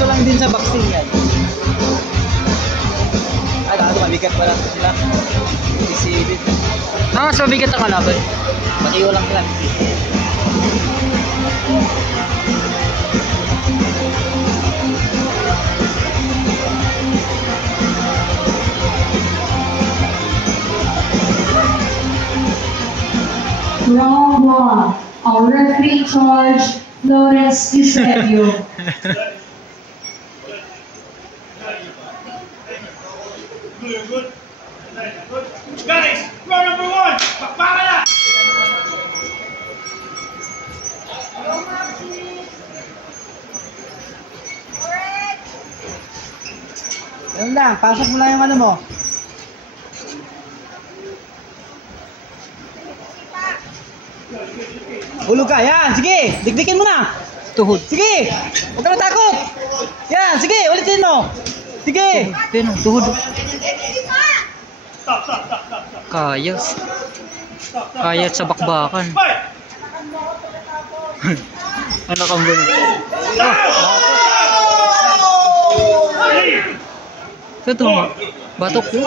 din sa vaccine yan. Ay, gago, mabigat pala sila. Isipin. Ah, mas mabigat ang kalaban. Pati walang sila. Round one. Our referee charge, Lawrence Eusebio. Good. Guys, number one. Pakpaka na! Lang, pasok mo lang yung ano mo. Hulog ka, yan, sige, dikdikin mo na. Tuhod. Sige, huwag ka na takot. Yan, sige, ulitin mo. Sige. Ang tuhod. Stop, stop, stop, stop, stop. Kaya. Kaya sa bakbakan. Ano kang? Three, Ito to. Batok ko.